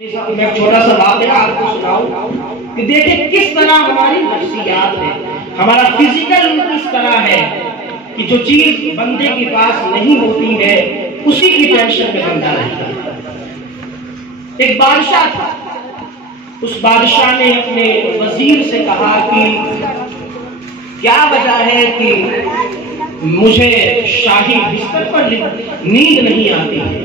میں چھوٹا سا واقعہ آپ کو سناؤں کہ دیکھیں کس طرح ہماری نفسیات ہے، ہمارا فزیکل کس طرح ہے کہ جو چیز بندے کے پاس نہیں ہوتی ہے اسی کی ٹینشن میں بندہ رہتا ہے۔ ایک بادشاہ تھا، اس بادشاہ نے اپنے وزیر سے کہا کہ کیا وجہ ہے کہ مجھے شاہی بستر پر نیند نہیں آتی ہے،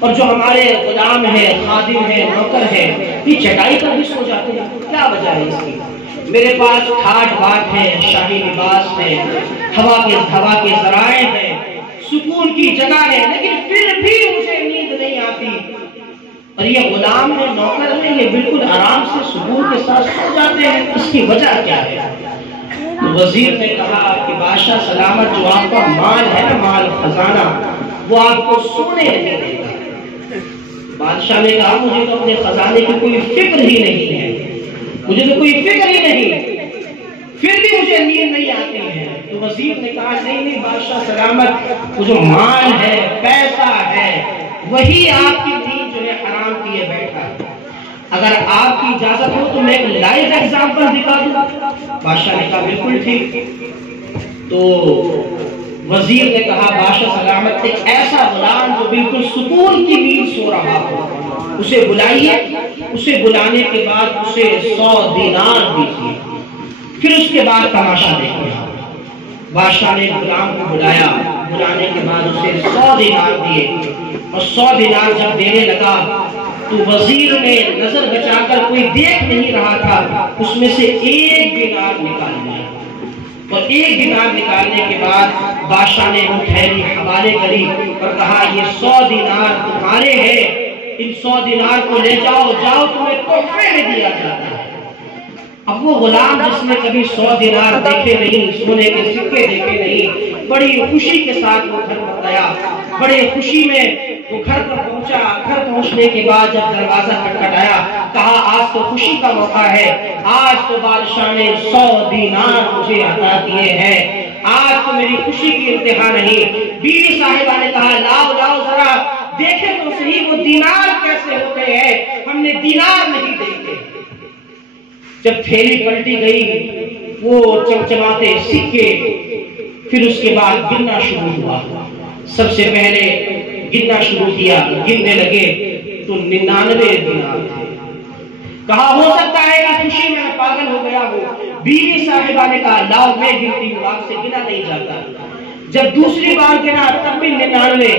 اور جو ہمارے غلام ہیں، خادم ہیں، نوکر ہیں، یہ چٹائی پر بھی سو جاتے ہیں، کیا وجہ ہے اس کی؟ میرے پاس کھاٹ باٹ ہے، شاہی لباس ہے، ہوا کے ذرائع ہیں، سکون کی جگہ ہے، لیکن پھر بھی مجھے نیند نہیں آتی۔ اور یہ غلام ہے، نوکر ہے، یہ بالکل آرام سے سکون کے ساتھ سو جاتے ہیں، اس کی وجہ کیا ہے؟ وزیر نے کہا کہ بادشاہ سلامت، جو آپ کا مال ہے نا، مال خزانہ، وہ آپ کو سونے نہیں دے گا۔ بادشاہ نے کہا مجھے تو اپنے خزانے کی کوئی فکر ہی نہیں ہے، مجھے تو کوئی فکر ہی نہیں، پھر بھی مجھے نیند نہیں آتی ہے۔ تو وزیر نے کہا نہیں بادشاہ سلامت، وہ جو مال ہے، پیسہ ہے، وہی آپ کی نیند جو ہے حرام کیے بیٹھا ہے۔ اگر آپ کی اجازت ہو تو میں ایک لائیو ایگزامپل دکھا دوں۔ بادشاہ نے کہا بالکل ٹھیک۔ تو وزیر نے کہا بادشاہ سلامت، ایک ایسا غلام جو بالکل سکون کی نیند سو رہا ہو، اسے بلائیے، اسے بلانے کے بعد اسے 100 دینار دیجیے، پھر اس کے بعد تماشا دیکھیے۔ بادشاہ نے غلام کو بلایا، بلانے کے بعد اسے 100 دینار دیے، اور 100 دینار جب دینے لگا تو وزیر نے نظر بچا کر، کوئی دیکھ نہیں رہا تھا، اس میں سے 1 دینار نکال لیا، اور 1 دینار نکالنے کے بعد بادشاہ نے وہ تھیلی حوالے کری اور کہا یہ 100 دینار تمہارے ہیں، ان 100 دینار کو لے جاؤ، تمہیں تحفے میں دیا جاتا ہے۔ اب وہ غلام جس نے کبھی 100 دینار دیکھے نہیں، سونے کے سکے دیکھے نہیں، بڑی خوشی کے ساتھ وہ گھر پر گیا، بڑے خوشی میں وہ گھر پر پہنچا۔ گھر پہنچنے کے بعد جب دروازہ کھٹکھٹایا، کہا آج تو خوشی کا موقع ہے، آج تو بادشاہ نے 100 دینار مجھے عطا کیے ہیں، آج تو میری خوشی کی انتہا نہیں۔ بیوی صاحبہ نے کہا لاؤ ذرا دیکھیں تو صحیح وہ دینار کیسے ہوتے ہیں، ہم نے دینار نہیں دیکھے۔ جب تھیلی پلٹی گئی، وہ چمچماتے سکے، پھر اس کے بعد گننا شروع ہوا۔ سب سے پہلے گننا شروع کیا، گننے لگے تو 99 دینار تھے۔ کہا ہو سکتا ہے کہ خوشی میں پاگل ہو گیا ہوں۔ بیوی صاحبہ نے کہا لاؤ میں گنتی ہوں، آپ سے گنا نہیں جاتا۔ جب دوسری بار گنا تب بھی 99۔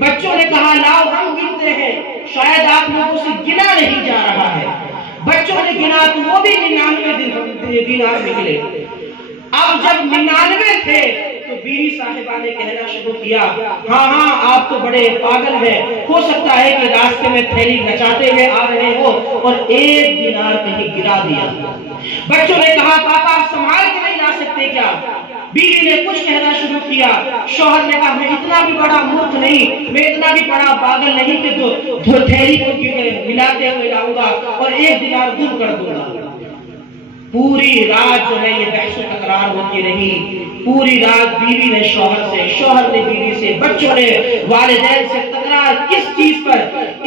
بچوں نے کہا لاؤ ہم گنتے ہیں، شاید آپ لوگوں سے گنا نہیں جا رہا ہے۔ بچوں نے گنا تو وہ بھی 99 دینار نکلے۔ اب جب 99 تھے تو بیوی صاحبہ نے کہنا شروع کیا ہاں آپ تو بڑے پاگل ہیں، ہو سکتا ہے کہ راستے میں تھیلی نچاتے ہوئے آ رہے ہو اور 1 دینار کہیں گرا دیا۔ بچوں نے کہا پاپا آپ سنبھال کے نہیں لا سکتے کیا؟ بیوی نے کچھ کہنا شروع کیا۔ شوہر نے کہا میں اتنا بھی بڑا مورخ نہیں، میں اتنا بھی بڑا پاگل نہیں کہ تو تھیلی کو ملاتے ہوئے لاؤں گا اور 1 دینار دور کر دوں گا۔ پوری رات جو ہے یہ بحث و تکرار ہوتی رہی۔ پوری رات بیوی نے شوہر سے، شوہر نے بیوی سے، بچوں نے والدین سے تکرار، کس چیز پر؟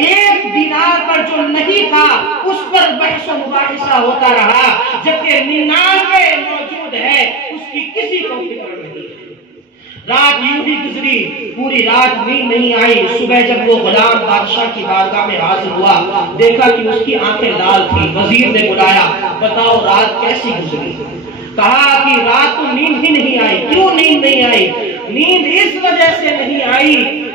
1 دینار پر جو نہیں تھا اس پر بحث و مباحثہ ہوتا رہا، جبکہ 99 موجود ہے، اس کی کسی کو فکر نہیں۔ رات یوں ہی گزری، پوری رات نیند نہیں آئی۔ صبح جب وہ غلام بادشاہ کی بارگاہ میں حاضر ہوا، دیکھا کہ اس کی آنکھیں لال تھی۔ وزیر نے بلایا، بتاؤ رات کیسی گزری؟ کہا کہ رات تو نیند ہی نہیں آئی۔ کیوں نیند نہیں آئی؟ نیند اس وجہ سے نہیں آئی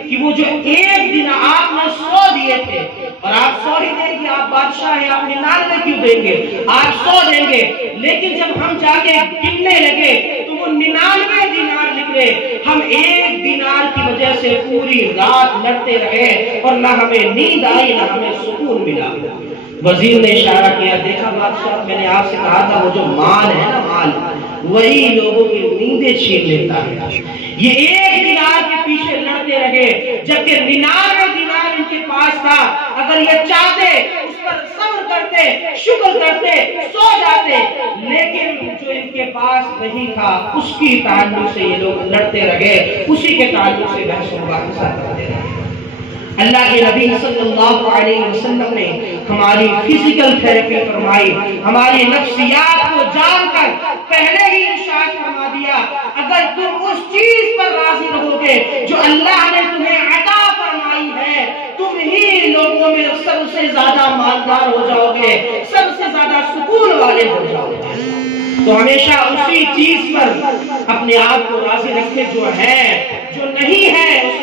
کہ وہ جو 1 دن آپ نے 100 دیے تھے، اور آپ 100 ہی دیں گے، آپ بادشاہ ہیں، آپ 99 کیوں دیں گے؟ آپ 100 دیں گے، لیکن جب ہم جا کے گننے لگے تو وہ 99 دینار نکلے۔ ہم 1 دینار کی وجہ سے پوری رات لڑتے رہے اور نہ ہمیں نیند آئی نہ ہمیں سکون ملا۔ وزیر نے اشارہ کیا، دیکھا بادشاہ میں نے آپ سے کہا تھا وہ جو مال ہے نا، مال وہی لوگوں کی نیندیں چھین لیتا ہے۔ یہ 1 دینار کے پیچھے لڑتے رہے، جبکہ 99 دینار ان کے پاس تھا۔ اگر یہ چاہتے اس پر صبر کرتے، شکر کرتے، سو جاتے، لیکن جو ان کے پاس نہیں تھا اس کی تعلق سے یہ لوگ لڑتے رہے، اسی کے تعلق سے بحث و مباحثہ کرتے رہے۔ اللہ کے نبی صلی اللہ علیہ وسلم نے ہماری فزیکل تھراپی فرمائی، ہماری نفسیات کو جان کر پہلے ہی ارشاد فرما دیا، اگر تم اس چیز پر راضی رہو گے جو اللہ نے تمہیں عطا فرمائی ہے، تم ہی لوگوں میں سب سے زیادہ مالدار ہو جاؤ گے، سب سے زیادہ سکون والے ہو جاؤ گے۔ تو ہمیشہ اسی چیز پر اپنے آپ کو راضی رکھے جو ہے، جو نہیں ہے